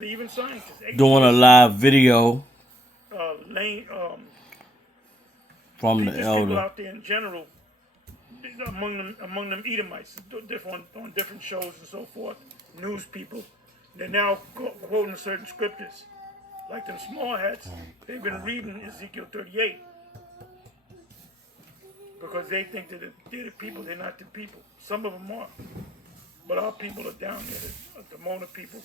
even scientists, doing a atheists, live video lane, from the just people elder. out there in general, among them Edomites, different on different shows and so forth, news people, they're now quoting certain scriptures, like them small hats. They've been reading Ezekiel 38 because they think that they're the people. They're not the people. Some of them are, but our people are down there, the Mona people.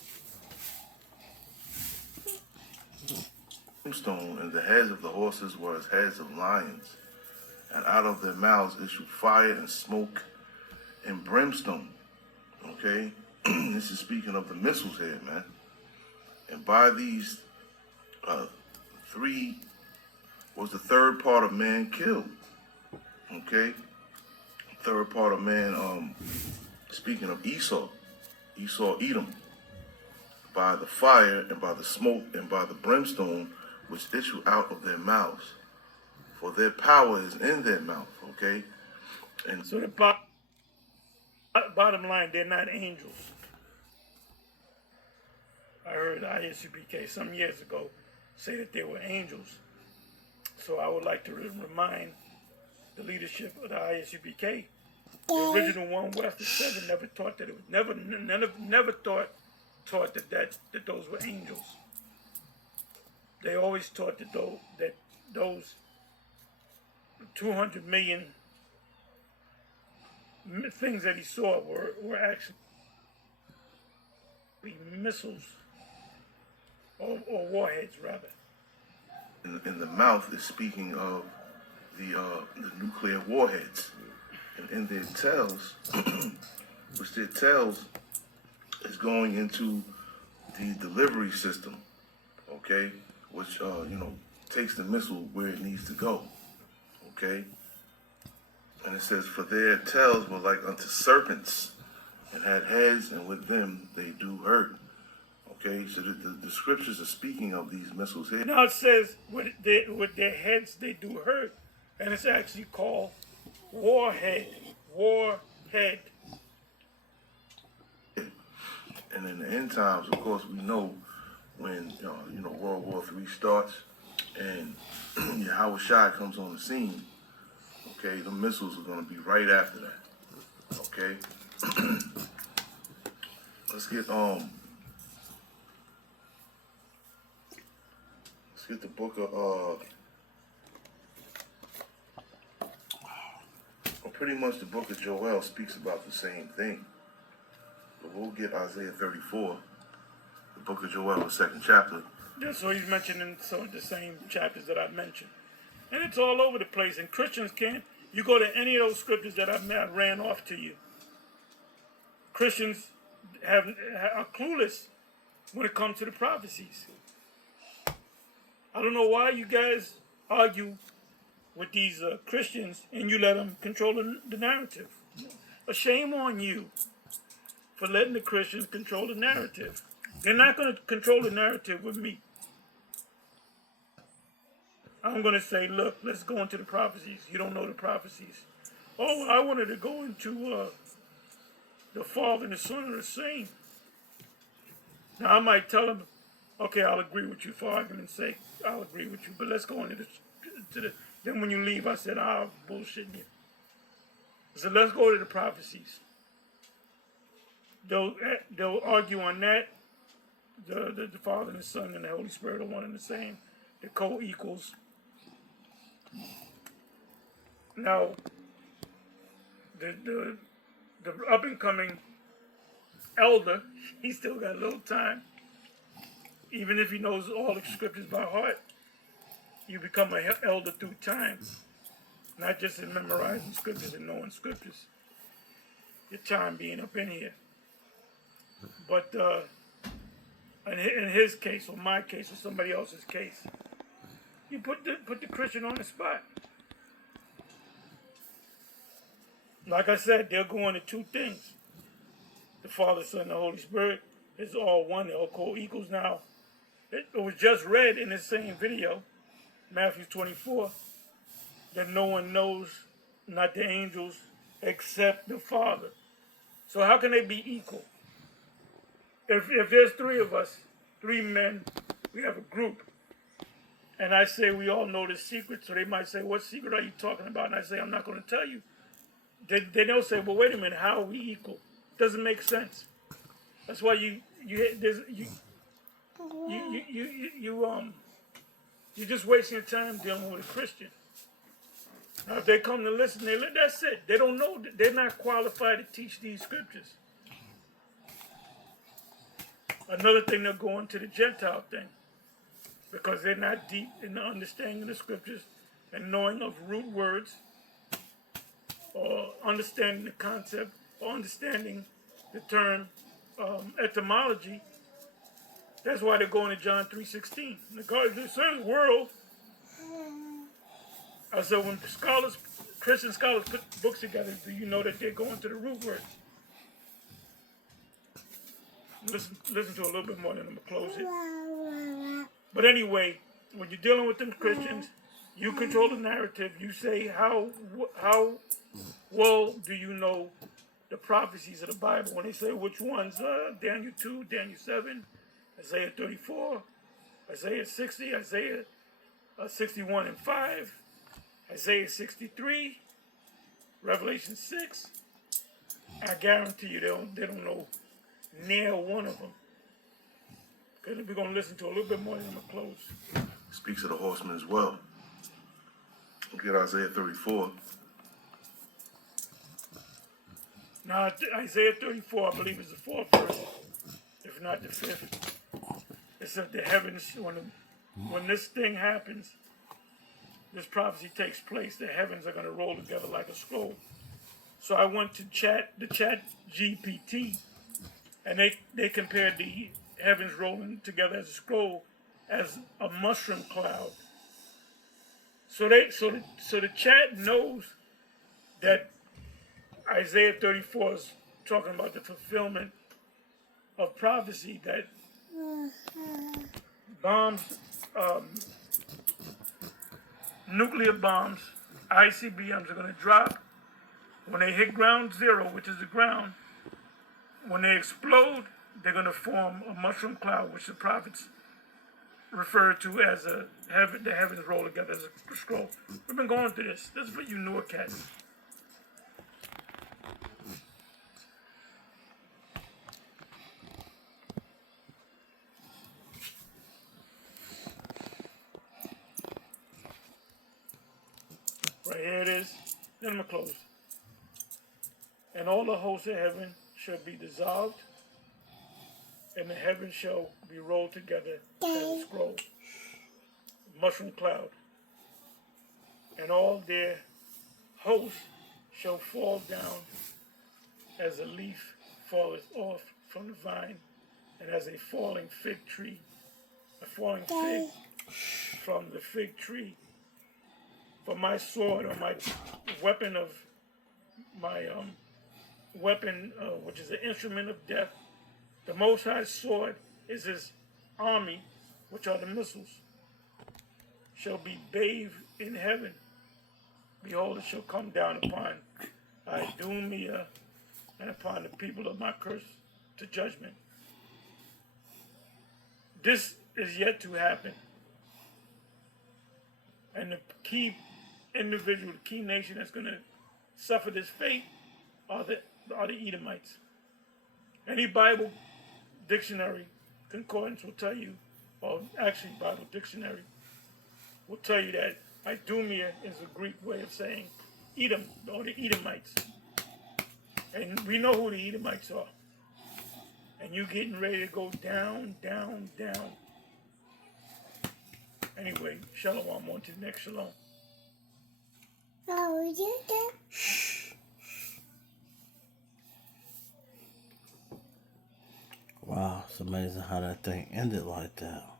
Stone, and the heads of the horses were as heads of lions, and out of their mouths issued fire and smoke and brimstone. Okay, this is speaking of the missiles here, man. And by these three was the third part of man killed. Okay, third part of man. Speaking of Esau, Edom, by the fire and by the smoke and by the brimstone which issue out of their mouths, for their power is in their mouth. Okay, and So the bottom line, they're not angels. I heard ISUPK some years ago say that they were angels. So I would like to remind the leadership of the ISUPK, the original One West of Seven never taught that it was never taught that those were angels. They always taught that those 200 million things that he saw were actually missiles or warheads, rather. in the mouth is speaking of the nuclear warheads, and in their tails, which their tails is going into the delivery system. Okay, which takes the missile where it needs to go. Okay, and it says, for their tails were like unto serpents, and had heads, and with them they do hurt. Okay, so the scriptures are speaking of these missiles here. Now it says with their heads they do hurt, and it's actually called warhead. Warhead. And in the end times, of course, we know when World War III starts and Yahweh Shai comes on the scene. Okay, the missiles are going to be right after that. Okay, let's get the book of pretty much the book of Joel speaks about the same thing. But we'll get Isaiah 34, the book of Joel, the second chapter. Yeah, so he's mentioning some of the same chapters that I mentioned. And it's all over the place. And Christians can't. You go to any of those scriptures that I ran off to you. Christians are clueless when it comes to the prophecies. I don't know why you guys argue with these Christians and you let them control the narrative. A shame on you for letting the Christians control the narrative. They're not going to control the narrative with me. I'm going to say, look, let's go into the prophecies. You don't know the prophecies. Oh, I wanted to go into the Father and the Son are the same. Now, I might tell them, okay, I'll agree with you for argument's sake. I'll agree with you, but let's go into the then when you leave, I said, I'll bullshit you. So let's go to the prophecies. They'll argue on that. The Father and the Son and the Holy Spirit are one and the same. They're co-equals. Now, the up and coming elder, he still got a little time. Even if he knows all the scriptures by heart, you become an elder through time, not just in memorizing scriptures and knowing scriptures. Your time being up in here. But in his case, or my case, or somebody else's case, you put the Christian on the spot. Like I said, they'll go into two things. The Father, Son, and the Holy Spirit is all one. They're all co-equals now. It was just read in the same video, Matthew 24, that no one knows, not the angels, except the Father. So how can they be equal? If there's three of us, three men, we have a group, and I say we all know the secret, so they might say, what secret are you talking about? And I say, I'm not going to tell you. Then they'll say, well, wait a minute, how are we equal? Doesn't make sense. That's why you're just wasting your time dealing with a Christian. Now, if they come to listen, that's it. They don't know. They're not qualified to teach these scriptures. Another thing, they'll go into the Gentile thing because they're not deep in the understanding of the scriptures and knowing of root words or understanding the concept or understanding the term etymology. That's why they're going to John 3:16. It says world. So when Christian scholars put books together, do you know that they're going to the root words? Listen to a little bit more, then I'm going to close it. But anyway, when you're dealing with them Christians, you control the narrative. You say, how well do you know the prophecies of the Bible? When they say which ones, Daniel 2, Daniel 7, Isaiah 34, Isaiah 60, Isaiah 61 and 5, Isaiah 63, Revelation 6. I guarantee you they don't know near one of them. Because we're going to listen to a little bit more, then I'm going to close. Speaks of the horsemen as well. Look at Isaiah 34. Now, Isaiah 34, I believe, is the fourth verse, if not the fifth. It says the heavens, when this thing happens, this prophecy takes place, the heavens are going to roll together like a scroll. So I went to the chat GPT, and they compared the heavens rolling together as a scroll as a mushroom cloud. So the chat knows that Isaiah 34 is talking about the fulfillment of prophecy that bombs, nuclear bombs, ICBMs are going to drop. When they hit ground zero, which is the ground, when they explode, they're going to form a mushroom cloud, which the prophets refer to as the heavens roll together as a scroll. We've been going through this. This is for you newer cats. Right here it is. Then I'm going to close. And all the hosts of heaven shall be dissolved, and the heavens shall be rolled together as a scroll, mushroom cloud. And all their hosts shall fall down as a leaf falleth off from the vine, and as a falling fig tree, a falling fig from the fig tree. For my sword, or my weapon of my which is an instrument of death, the Most High's sword is his army, which are the missiles, shall be bathed in heaven. Behold, it shall come down upon Idumea and upon the people of my curse to judgment. This is yet to happen. And the key individual, the key nation that's going to suffer this fate are the Edomites. Any Bible dictionary concordance will tell you, or actually Bible dictionary will tell you that Idumea is a Greek way of saying Edom, or the Edomites. And we know who the Edomites are. And you getting ready to go down, down, down. Anyway, shalom, on to the next shalom. Wow, it's amazing how that thing ended like that.